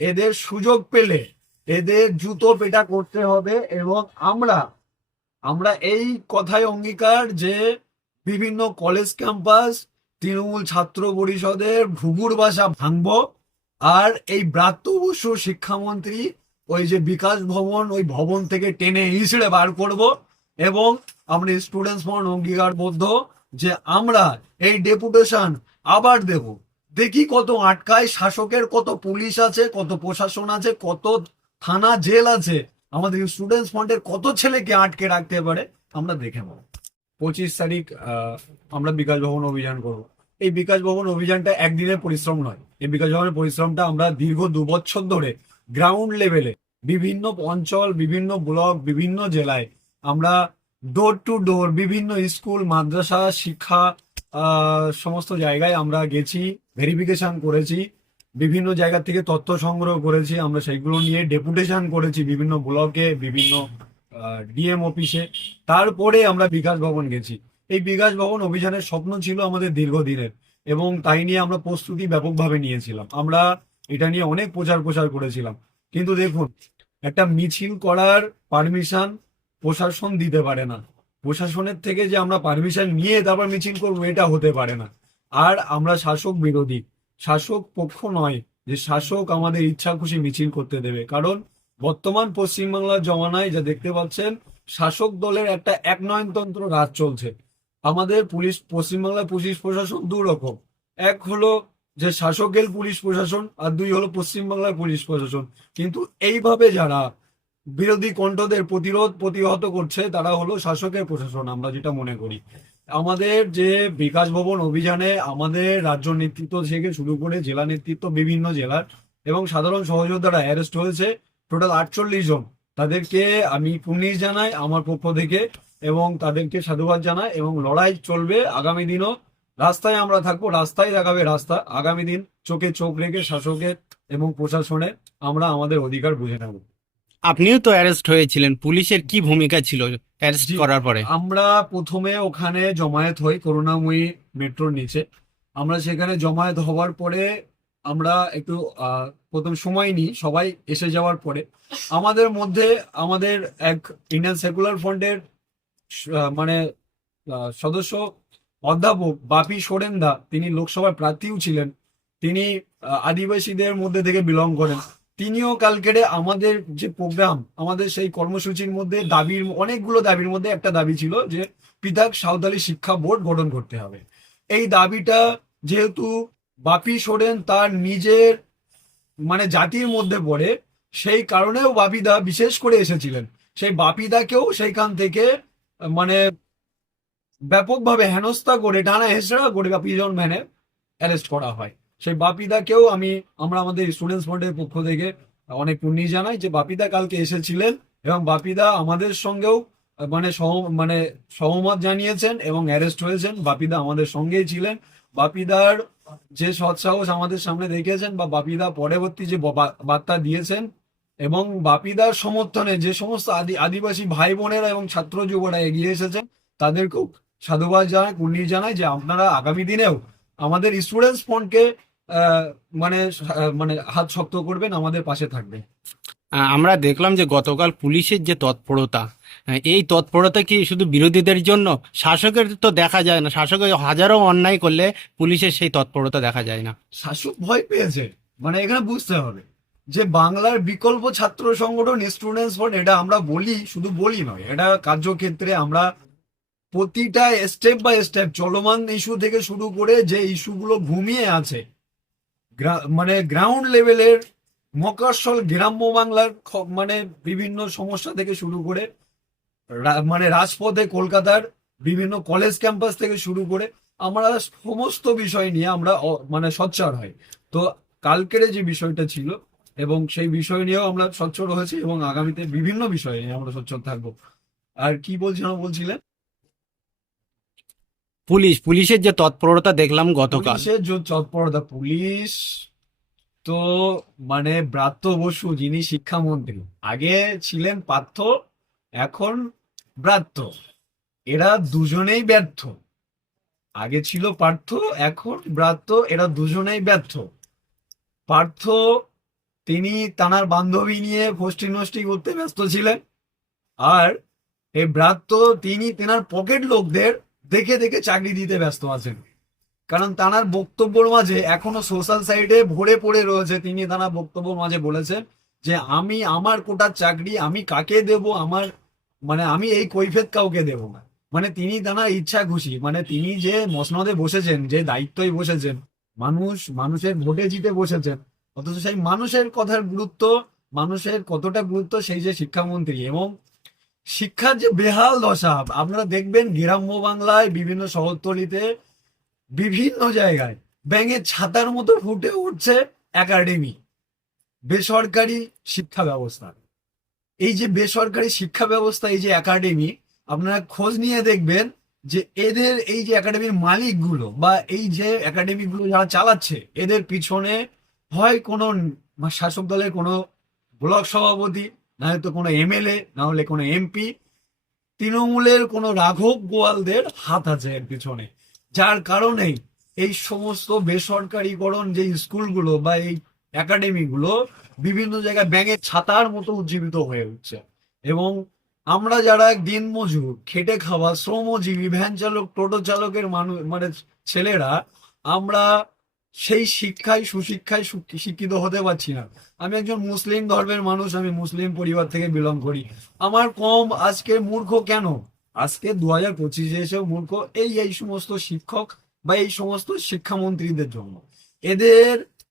এদের সুযোগ পেলে এদের জুতো পেটা করতে হবে এবং আমরা আমরা এই কথায় অঙ্গীকার যে বিভিন্ন কলেজ ক্যাম্পাস, তৃণমূল ছাত্র পরিষদের ভুগুর বাসা ভাঙব আর এই ব্রাত্য বসু শিক্ষামন্ত্রী, ওই যে বিকাশ ভবন, ওই ভবন থেকে টেনে হিসড়ে বার করব এবং আমরা স্টুডেন্টস ফ্রন্ট অঙ্গীকারবদ্ধ যে আমরা এই ডেপুটেশন আবার দেব। দেখি কত আটকায়, শাসকের কত পুলিশ আছে, কত প্রশাসন আছে, কত থানা, জেল আছে। আমাদের স্টুডেন্টস ফ্রন্টের কত ছেলেকে আটকে রাখতে পারে, আমরা দেখে নেব। পঁচিশ তারিখ আমরা বিকাশ ভবন অভিযান করব। এই বিকাশ ভবন অভিযানটা একদিনের পরিশ্রম নয়। এই বিকাশ ভবনের পরিশ্রমটা আমরা দীর্ঘ দু বছর ধরে গ্রাউন্ড লেভেলে বিভিন্ন অঞ্চল, বিভিন্ন ব্লক বিভিন্ন জেলায় আমরা ডোর টু ডোর বিভিন্ন স্কুল মাদ্রাসা, শিক্ষা সমস্ত জায়গায় আমরা গেছি ভেরিফিকেশন করেছি, বিভিন্ন জায়গা থেকে তথ্য সংগ্রহ করেছি, আমরা সেইগুলো নিয়ে ডেপুটেশন করেছি বিভিন্ন ব্লকে, বিভিন্ন ডিএম অফিসে তারপরে আমরা বিকাশ ভবন গেছি। এই বিকাশ ভবন অভিযানের স্বপ্ন ছিল আমাদের দীর্ঘদিনের এবং তাই নিয়ে আমরা প্রস্তুতি ব্যাপকভাবে নিয়েছিলাম। আমরা এটা নিয়ে অনেক প্রচার প্রচার করেছিলাম। কিন্তু দেখুন, একটা মিছিল করার পারমিশন প্রশাসন দিতে পারে না। প্রশাসনের থেকে যে আমরা পারমিশন নিয়ে তারপর মিছিল করব, এটা হতে পারে না। আর আমরা শাসক বিরোধী। শাসক পক্ষ নয় যে শাসক আমাদের ইচ্ছা খুশি মিছিল করতে দেবে। কারণ বর্তমান পশ্চিমবাংলার জমানায় যা দেখতে পাচ্ছেন, শাসক দলের একটা একনয়নতন্ত্র রাজ চলছে। আমাদের পুলিশ, পশ্চিমবাংলার পুলিশ প্রশাসন দু রকম। এক হলো যে শাসকের পুলিশ প্রশাসন, আর দুই হলো পশ্চিমবাংলার পুলিশ প্রশাসন। কিন্তু এইভাবে যারা বিরোধী কণ্ঠদের প্রতিরোধ প্রতিহত করছে তারা হলো শাসকের প্রশাসন, আমরা যেটা মনে করি। আমাদের যে বিকাশ ভবন অভিযানে আমাদের রাজ্য নেতৃত্ব থেকে শুরু করে জেলা নেতৃত্ব বিভিন্ন জেলার এবং সাধারণ সহযোদ্ধারা অ্যারেস্ট হয়েছে। টোটাল আটচল্লিশ জন। তাদেরকে আমি পুলিশ জানাই, আমার পক্ষ থেকে, এবং তাদেরকে সাধুবাদ জানাই, এবং লড়াই চলবে আগামী দিনও। রাস্তায় আমরা থাকব, রাস্তায় দেখাবে রাস্তা। আগামী দিন চোখে চোখ রেখে শাসকের এবং প্রশাসনের আমরা আমাদের অধিকার বুঝে নেব। আপনিও তো অ্যারেস্ট হয়েছিলেন পুলিশের কি ভূমিকা ছিল অ্যারেস্ট করার পরে? আমরা প্রথমে ওখানে জমায়েত হই করুণাময়ী মেট্রোর নিচে। আমরা সেখানে জমায়েত হওয়ার পরে আমরা একটু প্রথম সময় নিই সবাই এসে যাওয়ার পরে। আমাদের মধ্যে আমাদের এক ইন্ডিয়ান সেকুলার ফ্রন্টের মানে সদস্য অধ্যাপক বাপি সোরেনদা তিনি লোকসভার প্রার্থীও ছিলেন। তিনি আদিবাসীদের মধ্যে থেকে বিলং করেন। তিনিও কালকেরে আমাদের যে প্রোগ্রাম, আমাদের সেই কর্মসূচির মধ্যে দাবির, অনেকগুলো দাবির মধ্যে একটা দাবি ছিল যে পৃথক সাঁওতালি শিক্ষা বোর্ড গঠন করতে হবে। এই দাবিটা যেহেতু বাপি সোরেন তার নিজের মানে জাতির মধ্যে পড়ে, সেই কারণেও বাপিদা বিশেষ করে এসেছিলেন। সেই বাপিদাকেও সেইখান থেকে মানে ব্যাপকভাবে হেনস্থা করে, টানা হেসড়া করে বা পিজন ভ্যানে অ্যারেস্ট করা হয়। সেই বাপিদাকেও আমি আমরা আমাদের স্টুডেন্টস ফ্রন্টের পক্ষ থেকে অনেক পুণ্যি জানাই যে বাপিদা কালকে এসেছিলেন এবং বাপিদা আমাদের সঙ্গেও মানে সহ মানে সহমত জানিয়েছেন এবং অ্যারেস্ট হয়েছেন। বাপিদা আমাদের সঙ্গেই ছিলেন। বাপিদার যে সৎসাহস আমাদের সামনে দেখিয়েছেন বা বাপিদা পরবর্তী যে বার্তা দিয়েছেন এবং বাপিদার সমর্থনে যে সমস্ত আদি আদিবাসী ভাই বোনেরা এবং ছাত্র যুবরা এগিয়ে এসেছেন তাদেরকেও সাধুবাদ জানায় কুর্নিশ জানাই যে আপনারা আগামী দিনেও আমাদের স্টুডেন্টস আহ, মানে মানে হাত শক্ত করবেন আমাদের পাশে থাকবেন আহ, আমরা দেখলাম যে গতকাল পুলিশের যে তৎপরতা এই তৎপরতা কি শুধু বিরোধীদের জন্য? শাসকের তো দেখা যায় না। শাসকের হাজারো অন্যায় করলে পুলিশের সেই তৎপরতা দেখা যায় না। শাসক ভয় পেয়েছে। মানে এখানে বুঝতে হবে যে বাংলার বিকল্প ছাত্র সংগঠন স্টুডেন্টস ফ্রন্ট এটা আমরা বলি শুধু বলি নয় এটা কার্যক্ষেত্রে আমরা প্রতিটা স্টেপ বাই স্টেপ চলমান ইস্যু থেকে শুরু করে যে ইস্যুগুলো ঘুমিয়ে আছে মানে গ্রাউন্ড লেভেলের মকরসল গ্রাম্য বাংলার মানে বিভিন্ন সমস্যা থেকে শুরু করে মানে রাজপথে কলকাতার বিভিন্ন কলেজ ক্যাম্পাস থেকে শুরু করে আমরা সমস্ত বিষয় নিয়ে আমরা মানে সচ্চার হই তো কালকের যে বিষয়টা ছিল এবং সেই বিষয় নিয়েও আমরা সচ্চর হয়েছি এবং আগামীতে বিভিন্ন বিষয় আমরা সচ্চর থাকব। আর কি বলছিলাম, বলছিলেন? পুলিশ, পুলিশের যে তৎপরতা দেখলাম গতকাল। পুলিশের যে তৎপরতা, পুলিশ তো মানে ব্রাত্য বসু যিনি শিক্ষামন্ত্রী, আগে ছিলেন পার্থ, এখন ব্রাত্য। এরা দুজনেই ব্যর্থ। আগে ছিল পার্থ, এখন ব্রাত্য, এরা দুজনেই ব্যর্থ। পার্থ, তিনি তানার বান্ধবী নিয়ে ফষ্টি নষ্টি করতে ব্যস্ত ছিলেন। আর এই ব্রাত্য, তিনি তেনার পকেট লোকদের দেখে দেখে চাকরি দিতে ব্যস্ত আছেন। কারণ তানার বক্তব্যের মাঝে এখনও সোশ্যাল সাইডে ভরে পড়ে রয়েছে, তিনি তানার বক্তব্যের মাঝে বলেছেন যে, আমি আমার কোটার চাকরি আমি কাকে দেব? আমার মানে আমি এই কৈফেত কাউকে দেব না। মানে তিনি তানার ইচ্ছা খুশি মানে তিনি যে মসনদে বসেছেন, যে দায়িত্বই বসেছেন, মানুষ, মানুষের ভোটে জিতে বসেছেন, অথচ সেই মানুষের কথার গুরুত্ব, মানুষের কতটা গুরুত্ব সেই যে শিক্ষামন্ত্রী এবং শিক্ষার যে বেহাল দশা, আপনারা দেখবেন গ্রাম্য বাংলায় বিভিন্ন শহরতলিতে বিভিন্ন জায়গায় ব্যাঙের ছাতার মতো ফুটে উঠছে একাডেমি, বেসরকারি শিক্ষা ব্যবস্থা। এই যে বেসরকারি শিক্ষা ব্যবস্থা, এই যে একাডেমি, আপনারা খোঁজ নিয়ে দেখবেন যে এদের এই যে একাডেমির মালিকগুলো বা এই যে একাডেমিগুলো যারা চালাচ্ছে, এদের পিছনে হয় কোনো শাসক দলের কোনো ব্লক সভাপতি না হয়তো কোনো এমএলএ, না হলে কোনো এমপি, তৃণমূলের কোনো রাঘব গোয়ালদের হাত আছে এর পিছনে। যার কারণেই এই সমস্ত বেসরকারিকরণ যে স্কুলগুলো বা এই একাডেমিগুলো বিভিন্ন জায়গায় ব্যাঙের ছাতার মতো উজ্জীবিত হয়ে উঠছে। এবং আমরা যারা দিনমজুর, খেটে খাওয়া, শ্রমজীবী ভ্যান চালক টোটো চালকের মানুষ মানে ছেলেরা, আমরা সেই শিক্ষায় সুশিক্ষায় শিক্ষিত হতে পারছি না। আমি একজন মুসলিম ধর্মের মানুষ, আমি মুসলিম পরিবার থেকে বিলং করি। আমার কম, আজকে মূর্খ কেন? আজকে দু হাজার পঁচিশে এসে মূর্খ। এই এই সমস্ত শিক্ষক বা এই সমস্ত শিক্ষামন্ত্রীদের জন্য। এদের